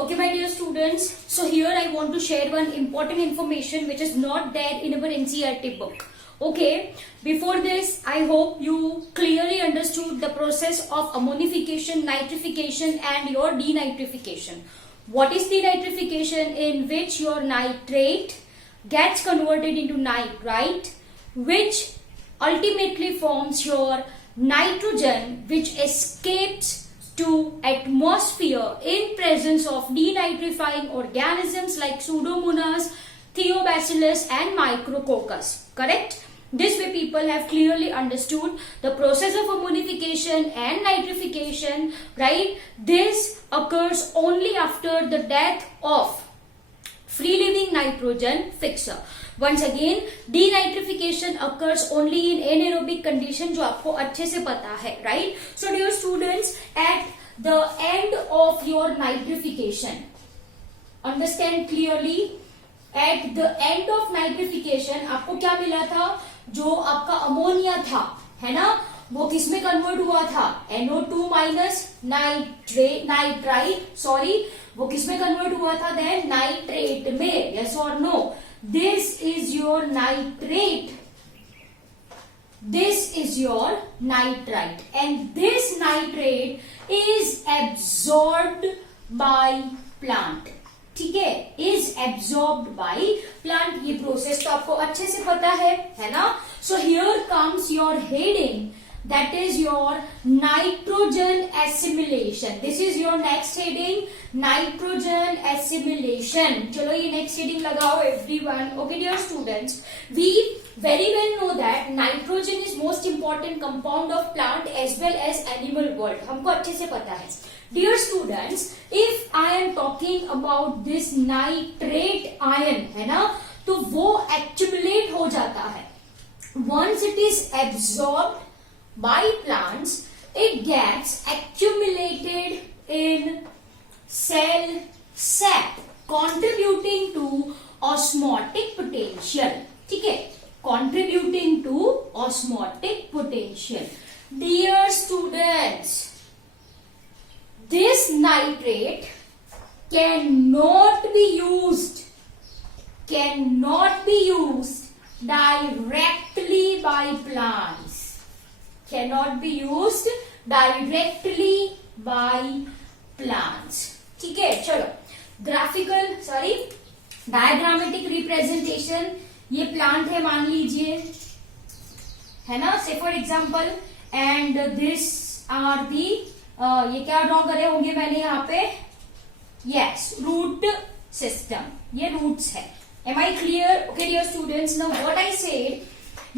Okay, my dear students, so here I want to share one important information which is not there in our NCERT book. Okay, before this, I hope you clearly understood the process of ammonification, nitrification and your denitrification. What is denitrification? In which your nitrate gets converted into nitrite, which ultimately forms your nitrogen, which escapes to atmosphere in presence of denitrifying organisms like Pseudomonas, Theobacillus and Micrococcus. Correct? This way people have clearly understood the process of ammonification and nitrification, right? This occurs only after the death of free living nitrogen fixer. Once again, denitrification occurs only in anaerobic condition, जो आपको अच्छे से पता है, right? So dear students, at the end of your nitrification, understand clearly, at the end of nitrification आपको क्या मिला था? जो आपका अमोनिया था, है ना, वो किसमें कन्वर्ट हुआ था? NO2 माइनस नाइट्राइट, सॉरी, वो किसमें कन्वर्ट हुआ था? देन नाइट्रेट में. यस और no? This is your nitrate, this is your nitrite, and this nitrate is absorbed by plant. ठीक है, is absorbed by plant. ये प्रोसेस तो आपको अच्छे से पता है ना? So here comes your heading, that is your nitrogen assimilation. This is your next heading, nitrogen assimilation. चलो ये next heading लगाओ everyone. Okay dear students, we very well know that nitrogen is most important compound of plant as well as animal world. हमको अच्छे से पता है. Dear students, if I am talking about this nitrate ion, है ना, तो वो accumulate हो जाता है. Once it is absorbed by plants, it gets accumulated in cell sap, contributing to osmotic potential. ठीक है, contributing to osmotic potential. Dear students, this nitrate cannot be used directly by plants. Cannot be used directly by plants. ठीक है, चलो diagrammatic representation. ये plant है मान लीजिए, है ना, say for example, and this are the, ये क्या ड्रॉ करे होंगे मैंने यहाँ पे? Yes, root system. ये रूट्स है. Am I clear? Okay dear students, now what I said,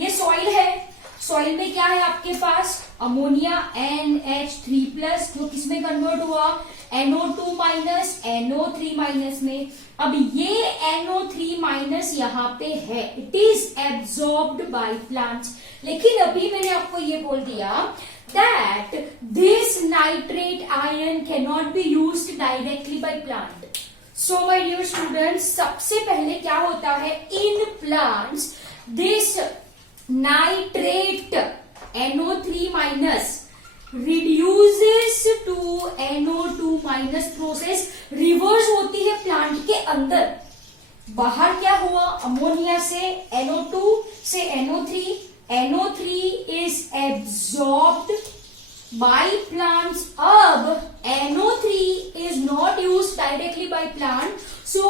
ये सॉइल है. सॉइल में क्या है आपके पास? अमोनिया NH3+, जो किसमें कन्वर्ट हुआ? NO2 माइनस NO3 माइनस में. अब ये NO3 माइनस यहाँ पे है, it is absorbed by plants. लेकिन अभी मैंने आपको ये बोल दिया that this nitrate ion cannot be used directly by plant. So my dear students, सबसे पहले क्या होता है? In plants, this nitrate NO3 minus reduces to NO2 minus. Process reverse होती है प्लांट के अंदर. बाहर क्या हुआ? अमोनिया से NO2 से NO3. NO3 is absorbed by plants. अब NO3 is not used directly by plant, so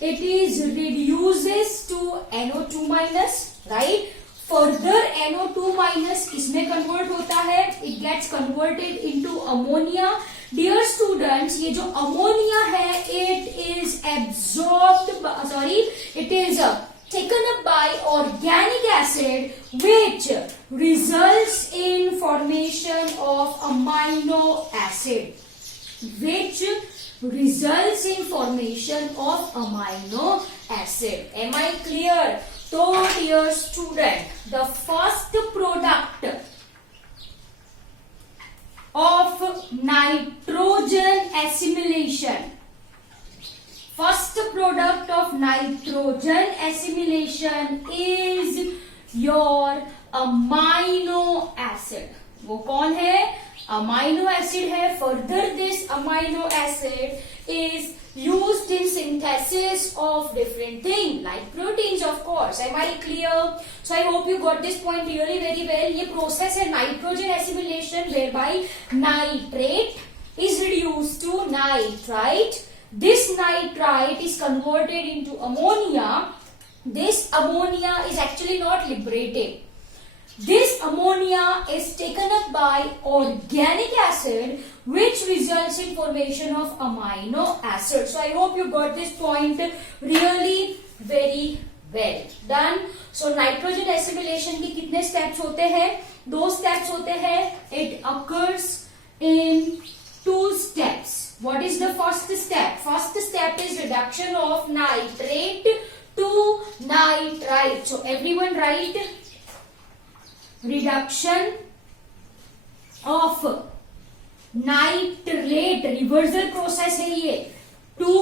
it is reduces to NO2 minus, right? Further NO2 minus इसमें convert होता है, it gets converted into ammonia. Dear students, ये जो ammonia है, it is absorbed, it is taken up by organic acid, which results in formation of amino acid. Am I clear? So dear student, the first product of nitrogen assimilation, is your amino acid. वो कौन है? Amino acid है. Further this amino acid is synthesis of different things like proteins, of course. Am I clear? So I hope you got this point really very well. ये process है nitrogen assimilation whereby nitrate is reduced to nitrite. This nitrite is converted into ammonia. This ammonia is actually not liberated. This ammonia is taken up by organic acid, which results in formation of amino acid. So I hope you got this point really very well. Done. So nitrogen assimilation की कितने steps होते हैं? 2 steps होते हैं. It occurs in 2 steps. What is the first step? First step is reduction of nitrate to nitrite. So everyone write reduction of nitrate, reversal process है ये, to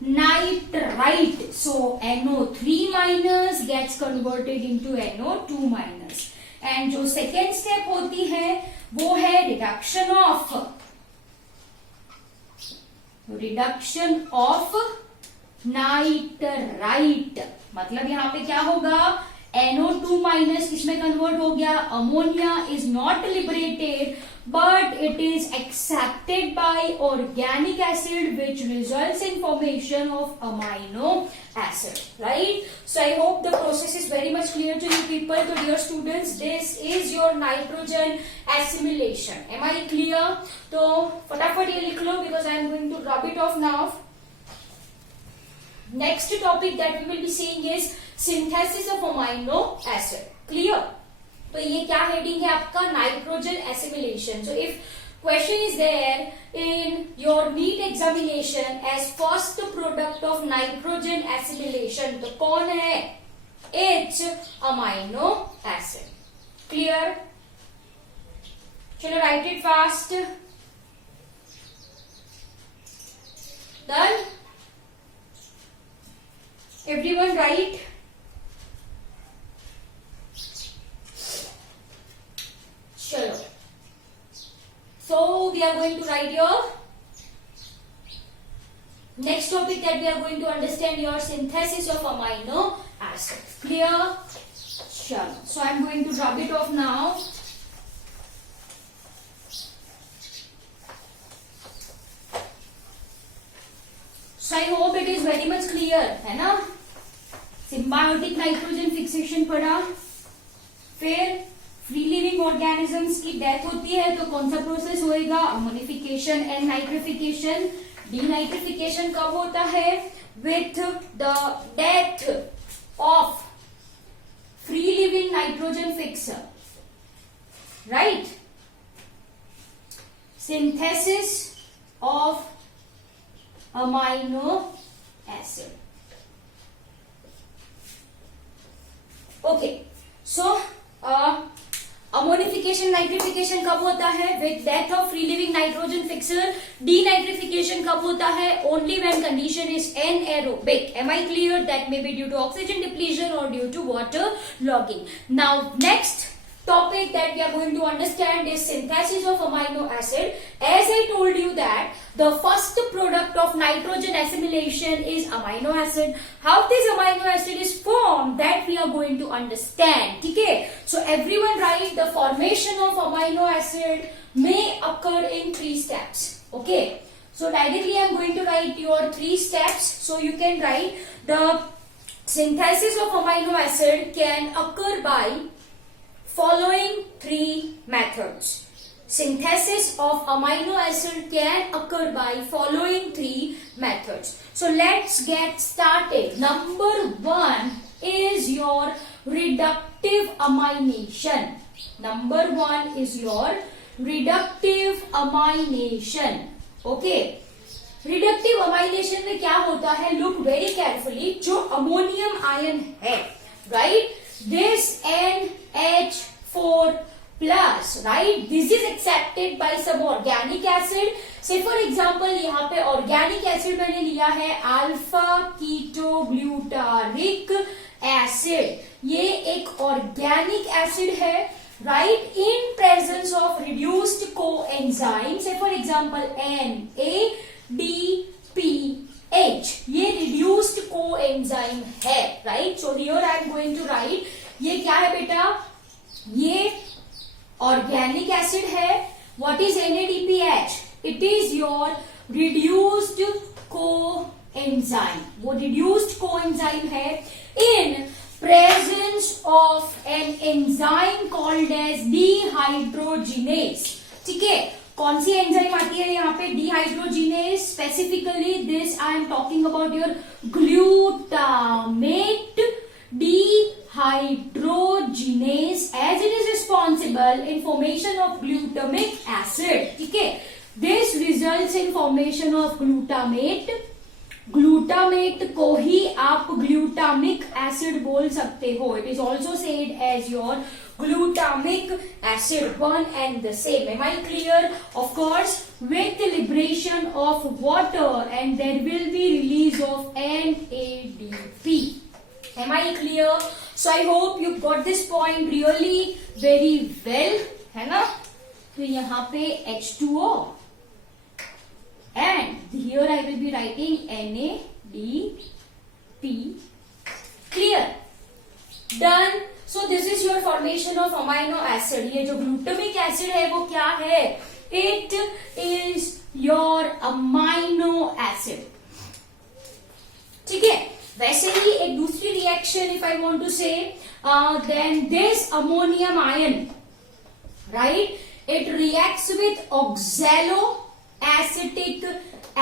nitrite. So NO3 minus gets converted into NO2 minus. And जो second step होती है वो है reduction of nitrite. मतलब यहाँ पे क्या होगा? NO2 minus किसमें कन्वर्ट हो गया? Ammonia is not liberated but it is accepted by organic acid which results in formation of amino acid, right? So I hope the process is very much clear to you people. So dear students, this is your nitrogen assimilation. Am I clear? तो फटाफट ये लिख लो because I am going to rub it off now. Next topic that we will be seeing is synthesis of amino acid. Clear? तो ये क्या heading है आपका? Nitrogen assimilation. So if question is there in your NEET examination as first product of nitrogen assimilation, तो कौन है? एच amino acid. Clear? चलो write it fast. Done? Everyone right? चलो. So we are going to write your next topic that we are going to understand your synthesis of amino acids. Clear? Chalo. So I am going to rub it off now. So I hope it is very much clear, है ना? Symbiotic nitrogen fixation पढ़ा. फिर free living organisms की death होती है तो कौन सा प्रोसेस होएगा? Ammonification and nitrification. डीनाइट्रिफिकेशन कब होता है? With the death of free living nitrogen fixer, right? Synthesis of amino acid. Okay. So ammonification nitrification कब होता है? With death of free living nitrogen fixer. Denitrification कब होता है? Only when condition is anaerobic. Am I clear? That may be due to oxygen depletion और due to water logging. Now next topic that we are going to understand is synthesis of amino acid. As I told you that the first product of nitrogen assimilation is amino acid. How this amino acid is formed, that we are going to understand. Okay? So everyone write the formation of amino acid may occur in 3 steps. Okay? So directly I am going to write your 3 steps. So you can write the synthesis of amino acid can occur by following 3 methods. Synthesis of amino acid can occur by following 3 methods. So let's get started. Number 1 is your reductive amination. Number 1 is your reductive amination. Okay. Reductive amination में क्या होता है? Look very carefully. जो ammonium ion है, right? This NH4 plus, right? This is accepted by some organic acid. Say for example, यहाँ पे organic acid मैंने लिया है alpha ketoglutarate acid. ये एक organic acid है, right? In presence of reduced coenzyme. Say for example NADPH. ये reduced enzyme है, right. So here I am going to write, ये क्या है बेटा, ये ऑर्गेनिक एसिड है. What is NADPH? It is your reduced coenzyme. वो रिड्यूस्ड कोएंजाइम है in presence of an enzyme called as dehydrogenase. ठीक है, कौन सी एंजाइम आती है यहाँ पे, dehydrogenase. Specifically this I am talking about your glutamate dehydrogenase as it is responsible in formation of glutamic acid. ठीक है, this results in formation of glutamate. Glutamate को ही आप ग्लूटामिक एसिड बोल सकते हो. It is also said as your glutamic acid, one and the same. Am I clear? Of course, with the liberation of water and there will be release of NADP. Am I clear? So I hope you got this point really very well, है ना. तो यहाँ पे H2O and here I will be writing NADP. Clear? Done. So this is your formation of amino acid. ये जो glutamic acid है वो क्या है? It is your amino acid. ठीक है, वैसे ही एक दूसरी reaction if I want to say, then this ammonium ion, right, it reacts with oxaloacetic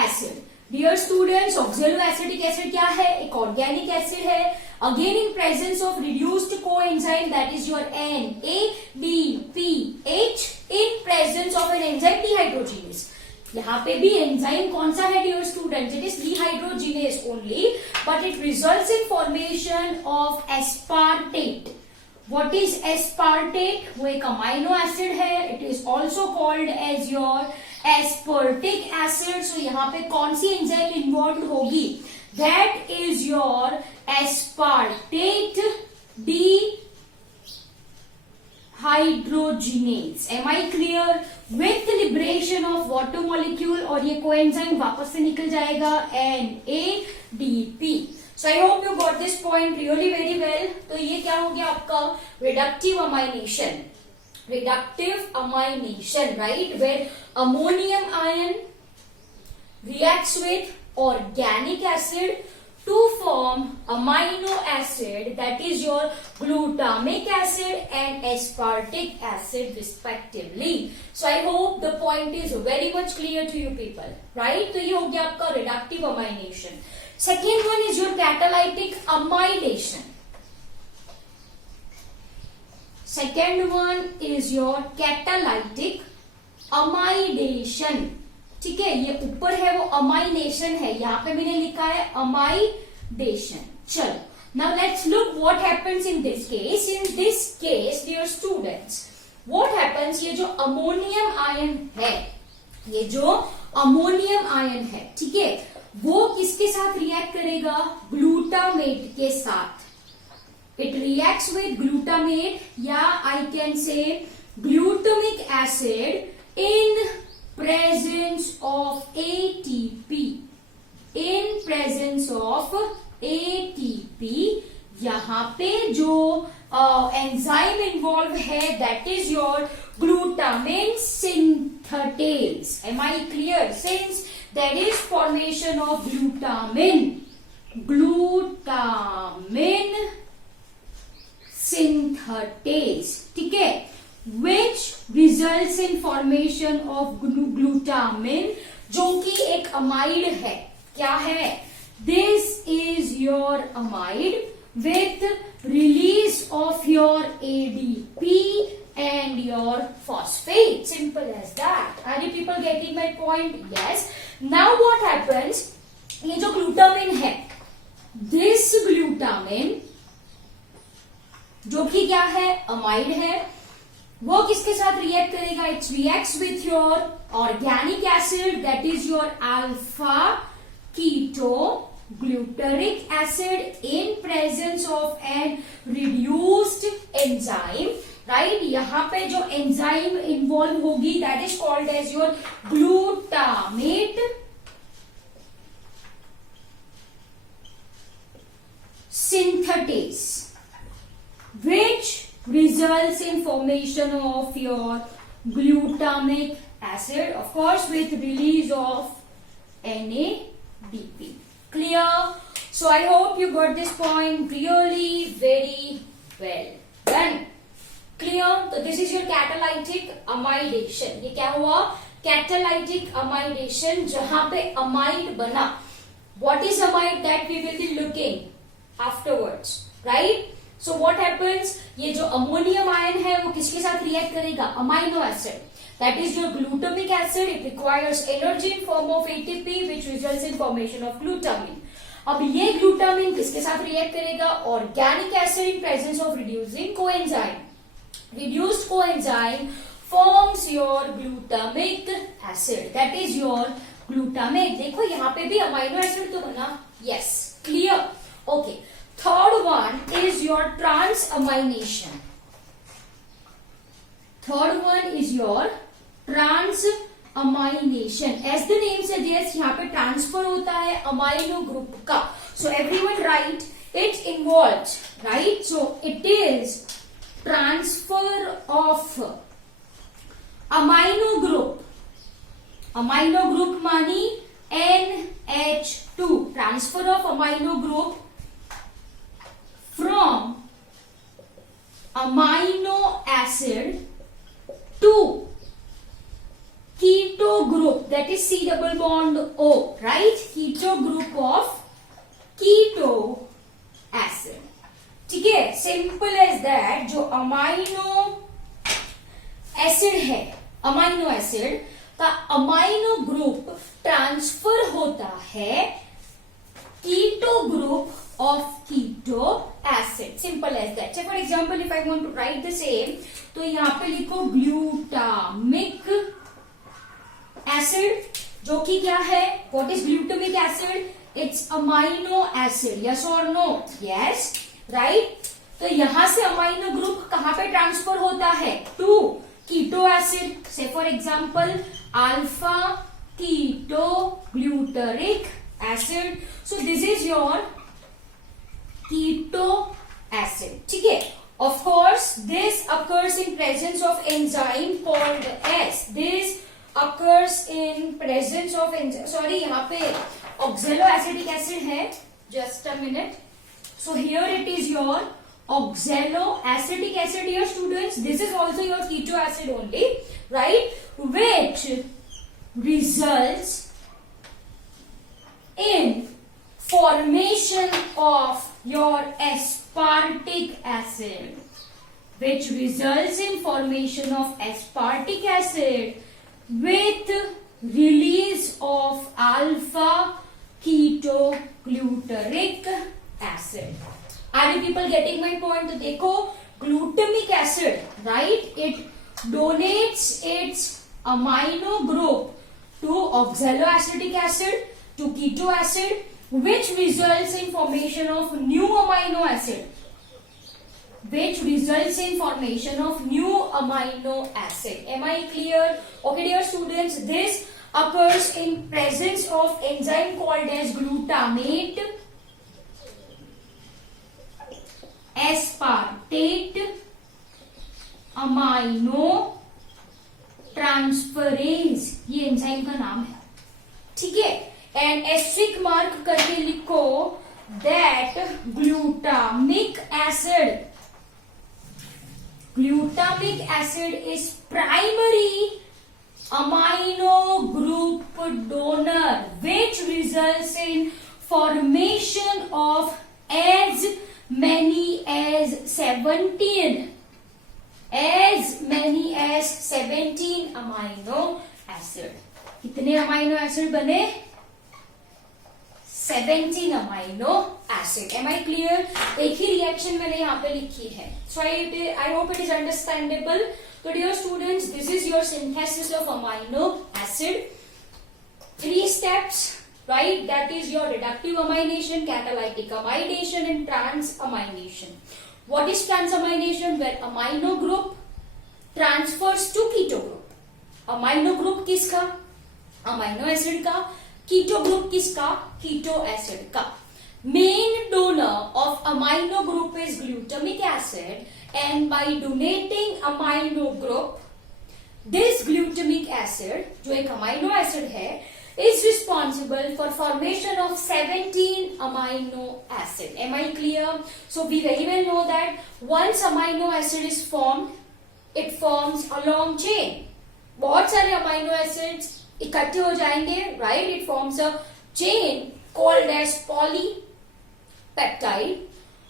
acid. Dear students, oxaloacetic acid क्या है, एक ऑर्गेनिक एसिड है. Again in presence of reduced coenzyme that is your NADPH in presence of an enzyme dehydrogenase. यहाँ पे भी enzyme कौन सा है dear students, it is dehydrogenase only, but it results in formation of aspartate. What is aspartate? वो एक amino acid है. It is also called as your aspartic acid. So यहाँ पे कौन सी एंजाइम इन्वॉल्व होगी, that is your aspartate dehydrogenase. Am I clear? With liberation of water molecule, और ये कोएंजाइम वापस से निकल जाएगा NADP. So I hope you got this point really very well. तो ये क्या हो गया आपका reductive amination. Reductive amination, right, where ammonium ion reacts with organic acid to form amino acid, that is your glutamic acid and aspartic acid respectively. So I hope the point is very much clear to you people, right? तो ये हो गया आपका reductive amination. Second one is your catalytic amylation. Second one is your catalytic amylation. ठीक है, ये ऊपर है वो अमाइनेशन है, यहाँ पे मैंने लिखा है अमाइडेशन. चलो, now let's look what happens in this case. In this case dear students, what happens, ये जो अमोनियम आयन है, ये जो अमोनियम आयन है, ठीक है, वो किसके साथ रिएक्ट करेगा, ग्लूटामेट के साथ. इट रिएक्ट्स विद ग्लूटामेट, या I can say glutamic acid in presence of ATP. In presence of ATP, यहाँ पे जो एंजाइम इन्वॉल्व है that is your glutamine synthetase. Am I clear? Since that is formation of glutamine synthetase. ठीक है, which results in formation of glutamine, जो कि एक amide है. क्या है? This is your amide with release of your ADP and your phosphate. Simple as that. Are you people getting my point? Yes. Now what happens? ये जो glutamine है, this glutamine जो कि क्या है, अमाइड है, वो किसके साथ रिएक्ट करेगा, it's reacts with your organic acid that is your alpha keto glutaric acid in presence of an reduced enzyme. Right, यहाँ पे जो एंजाइम इन्वॉल्व होगी that is called as your glutamate synthetases, which results in formation of your glutamic acid, of course with release of NADP. Clear? So I hope you got this point really very well done. Clear? तो this is your catalytic amidation. ये क्या हुआ? Catalytic amidation, जहां पे amide बना. What is amide? That we will be looking afterwards, right? So what happens? ये जो ammonium ion है वो किसके साथ रिएक्ट करेगा? Amino acid. That is your glutamic acid. It requires energy in form of ATP, which results in formation of glutamine. अब ये glutamine किसके साथ रिएक्ट करेगा? Organic acid in presence of reducing coenzyme. Reduced coenzyme forms your glutamic acid. That is your glutamic. देखो यहाँ पे भी amino acid तो बना. Yes, clear. Okay. Third one is your transamination. Third one is your transamination. As the name suggests, यहाँ पे transfer होता है अमाइनो ग्रुप का. So everyone write it involves, right? So it is transfer of amino group. Amino group मानी NH2. Transfer of amino group from amino acid to keto group, that is C double bond O, right? Keto group of keto acid. ठीक है, simple as that. जो amino acid है, amino acid का amino group transfer होता है keto group of keto acid. Simple as that. For example if I want to write the same, तो यहां पे लिखो ग्लूटामिक एसिड, जो कि क्या है? What is glutamic acid? It's amino acid. Yes और नो? Yes, right. तो यहां से अमाइनो ग्रुप कहां पे ट्रांसफर होता है? To keto acid. Say for example alpha keto glutaric acid. So this is your keto acid. ठीक है. Of course this occurs in presence of enzyme called S. This occurs in presence of sorry, यहाँ पे oxaloacetic acid है. Just a minute. So here it is your oxaloacetic acid here, students. This is also your keto acid only, right? Which results in formation of your aspartic acid. Which results in formation of aspartic acid with release of alpha ketogluteric acid. Are you people getting my point? तो देखो glutamic acid, right? It donates its amino group to oxaloacetic acid, to keto acid, which results in formation of new amino acid. Which results in formation of new amino acid. Am I clear? Okay, dear students, this occurs in presence of enzyme called as glutamate, aspartate amino transferase. ये enzyme का नाम है. ठीक है. And asterisk mark करके लिखो that glutamic acid is primary amino group donor, which results in formation of as many as 17 amino acid. कितने amino acid बने? 17 amino acid. Am I clear? एक ही रिएक्शन मैंने यहाँ पे लिखी है. So I hope it is understandable. तो dear students, this is your synthesis of amino acid. 3 steps, right? That is your reductive amination, catalytic amidation, and transamination. What is transamination? Where amino group transfers to keto group. Amino group किसका? Amino acid का. Keto group किसका? Keto acid का. main donor of amino group is glutamic acid, and by donating amino group, this glutamic acid, जो एक amino acid है, is responsible for formation of 17 amino acid. Am I clear? So we very well know that once amino acid is formed, it forms a long chain. बहुत सारे amino acids इकट्ठे हो जाएंगे, right? It forms a chain called as polypeptide,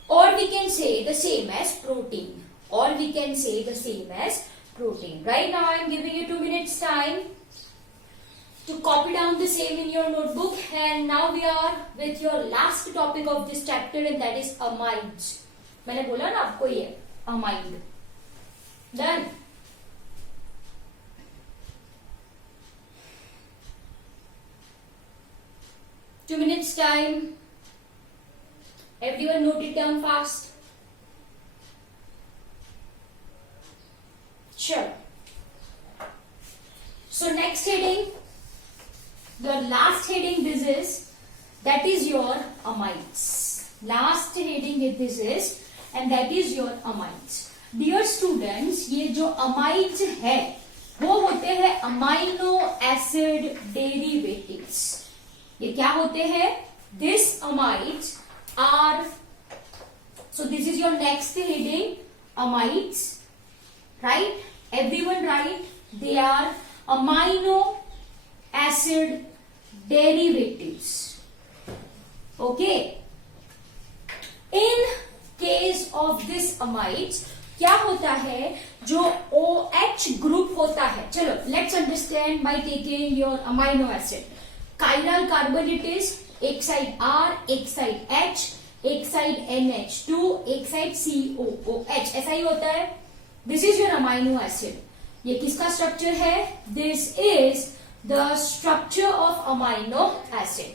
or we can say the same as protein. Or we can say the same as protein. Right now I am giving you 2 minutes time to copy down the same in your notebook, and now we are with your last topic of this chapter, and that is amides. मैंने बोला ना आपको ये amide. Done. Two minutes time. Everyone note it down fast. Sure. So next heading, the last heading this is, that is your amides. Last heading this is, and that is your amides. Dear students, ये जो amides है वो होते हैं amino acid derivatives. ये क्या होते हैं? These amides are, so this is your next heading, amides, right? Everyone write, they are amino acid derivatives. Okay. In case of this amides, क्या होता है? जो OH group होता है, चलो let's understand by taking your amino acid. Chiral carbon it is, एक side R, एक side H, एक साइड NH2, एक साइड COOH, ऐसा ही होता है. This is your amino acid. ये किसका स्ट्रक्चर है? This is the structure of amino acid.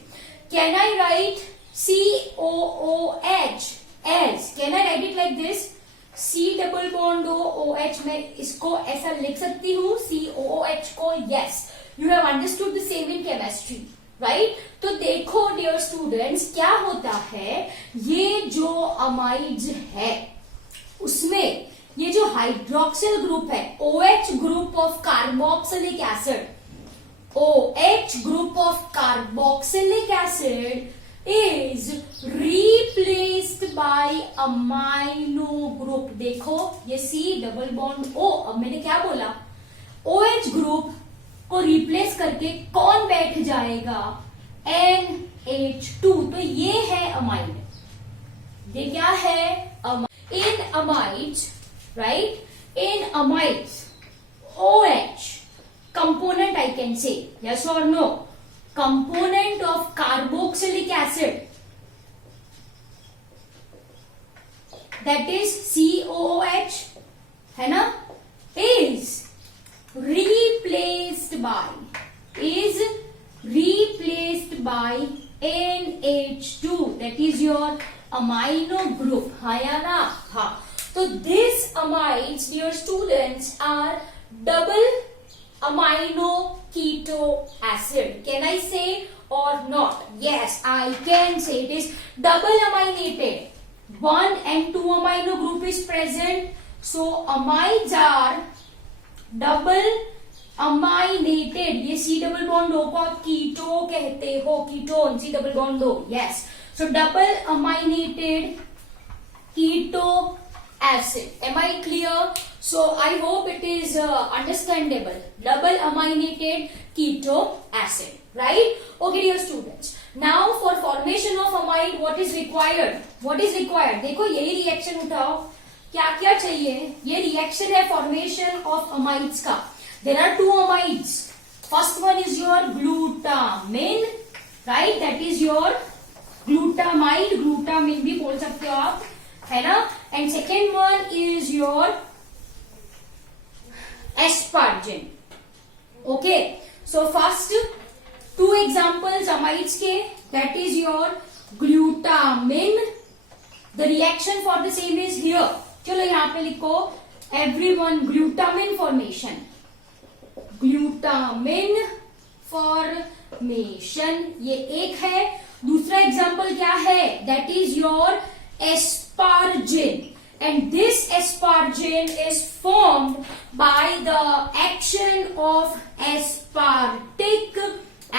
Can I write COOH as? Can I write it like this? C double bond OH, मैं इसको ऐसा लिख सकती हूँ COOH को. Yes, you have understood the same in chemistry, right? तो देखो dear students, क्या होता है, ये जो अमाइड्स है उसमें ये जो हाइड्रोक्सिल ग्रुप है, OH group of carboxylic acid, OH group of carboxylic acid is replaced by amino group. देखो ये C डबल बॉन्ड O, अब मैंने क्या बोला, OH ग्रुप को रिप्लेस करके कौन बैठ जाएगा? NH2. तो ये है अमाइड. ये क्या है? इन amides, right? In amides, OH component, I can say, yes or no? Component of carboxylic acid, that is COOH, है ना, is replaced by NH2, that is your amino group. हाँ या ना? हाँ. So these amides, dear students, are double amino keto acid. Can I say or not? Yes, I can say. It is double aminated. 1 and 2 amino group is present. So amides are double aminated. ये C double bond O को आप कीटो कहते हो, ketone, C double bond O. Yes. So double aminated keto acid. Am I clear? So I hope it is understandable. Double aminated keto acid, right? Okay dear students. Now for formation of amide, what is required? What is required? देखो यही reaction उठाओ. क्या क्या चाहिए? ये reaction है formation of amides का. There are two amides. First one is your glutamine, right? That is your glutamide. Glutamine भी बोल सकते हो आप, है ना? And second one is your asparagine. Okay. So first two examples amides के, that is your glutamine. The reaction for the same is here. चलो यहाँ पे लिखो everyone, glutamine formation. Glutamine formation ये एक है. दूसरा एग्जाम्पल क्या है, that is your aspargine, and this aspargine is formed by the action of aspartic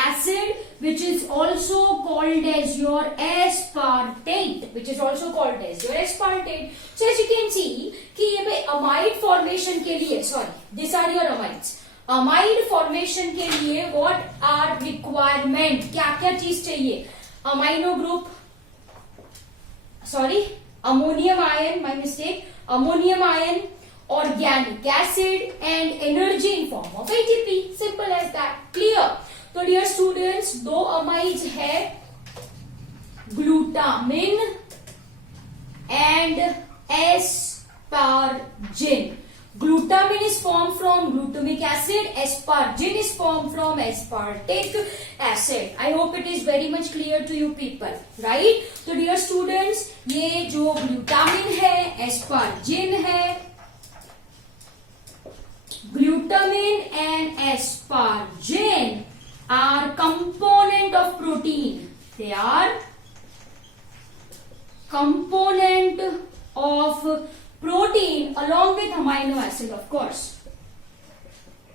acid, which is also called as your aspartate, which is also called as your aspartate. So as you can see कि ये पे amide formation के लिए, sorry, these are your amides. amide formation के लिए what are requirement, क्या क्या चीज चाहिए, amino group, sorry, ammonium ion, my mistake, ammonium ion, organic acid and energy in form of ATP, simple as that, clear. तो dear students, दो amides है, glutamine and asparagine. Glutamine is formed from glutamic acid, aspargine is formed from aspartic acid. I hope it is very much clear to you people, right? तो dear students, ये जो glutamine है, aspargine है, glutamine and aspargine are component of protein. They are component of protein along with amino acid, of course.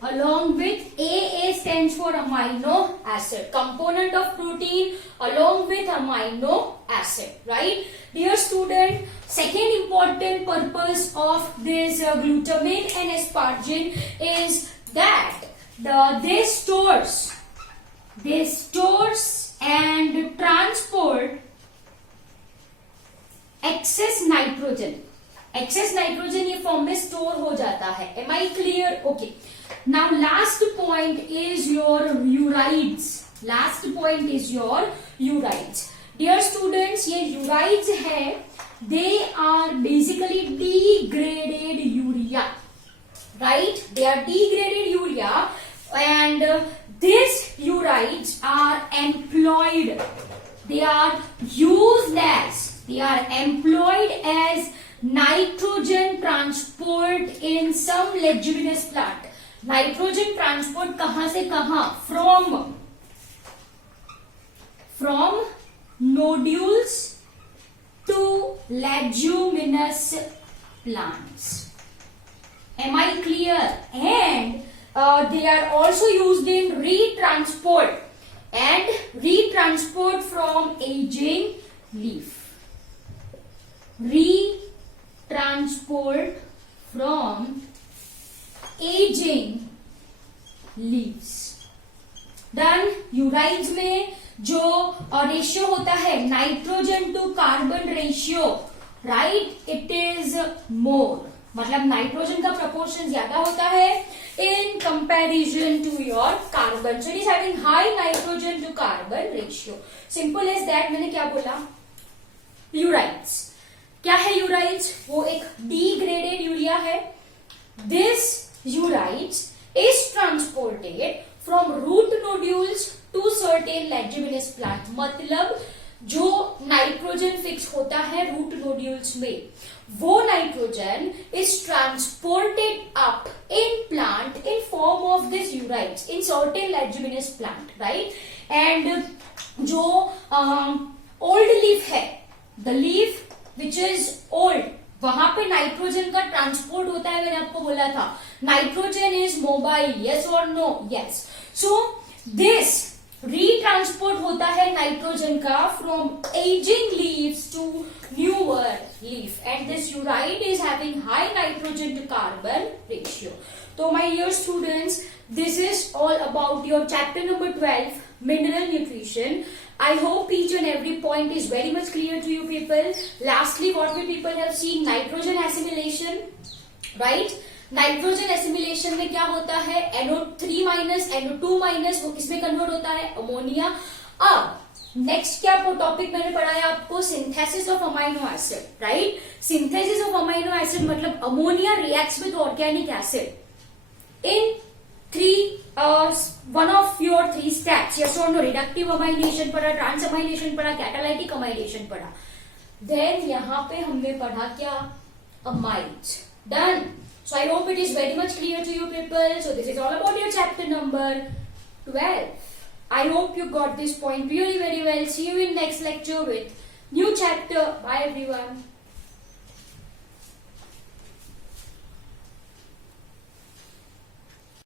Along with AA stands for amino acid. Component of protein along with amino acid, right? Dear student, second important purpose of this glutamine and aspargine is that they stores and transport excess nitrogen. Excess nitrogen ये form में store हो जाता है. Am I clear? Okay. Now last point is your ureides. Last point is your ureides. Dear students, ये ureides है, they are basically degraded urea, right? They are degraded urea and this ureides are employed, they are used as, they are employed as nitrogen transport in some leguminous plant. nitrogen transport कहां से कहां? from nodules to leguminous plants. Am I clear? And they are also used in retransport from aging leaf. Retransport from aging leaves. Done. यूराइड्स में जो ratio होता है nitrogen to carbon ratio, right, it is more. मतलब nitrogen का proportion ज्यादा होता है in comparison to your carbon. So it is having high nitrogen to carbon ratio. Simple as that. मैंने क्या बोला? यूराइड्स. क्या है यूराइड्स? वो एक डिग्रेडेड यूरिया है. This ureides is transported from root nodules to certain leguminous plant. मतलब जो नाइट्रोजन फिक्स होता है रूट नोड्यूल्स में, वो nitrogen is transported up in plant in form of this यूराइड्स in certain leguminous plant, right? And जो old leaf है, the leaf which is old, वहां पे नाइट्रोजन का ट्रांसपोर्ट होता है. मैंने आपको बोला था नाइट्रोजन इज मोबाइल, यस और no? Yes. So this retransport होता है नाइट्रोजन का from ageing leaves to newer leaf, and this ureide is having high nitrogen to carbon ratio. तो my dear students, this is all about your chapter number 12, mineral nutrition. I hope each and every point is very much clear to you people. Lastly, what we people have seen, nitrogen assimilation, right? Nitrogen assimilation में क्या होता है? NO3 minus NO2 minus, वो किसमें convert होता है? Ammonia. अब next क्या टॉपिक मैंने पढ़ाया आपको? Synthesis of amino acid, right? Synthesis of amino acid मतलब ammonia reacts with organic acid in one of your 3 steps. Yes or no? Reductive amination पढ़ा, ट्रांस अमाइनेशन पढ़ा, कैटालाइटिक अमाइनेशन पढ़ा. Then यहाँ पे हमने पढ़ा क्या? Amides. Done. So I hope it is very much clear to you people. So this is all about your chapter number 12. I hope you got this point really very well. See you in next lecture with new chapter. Bye everyone.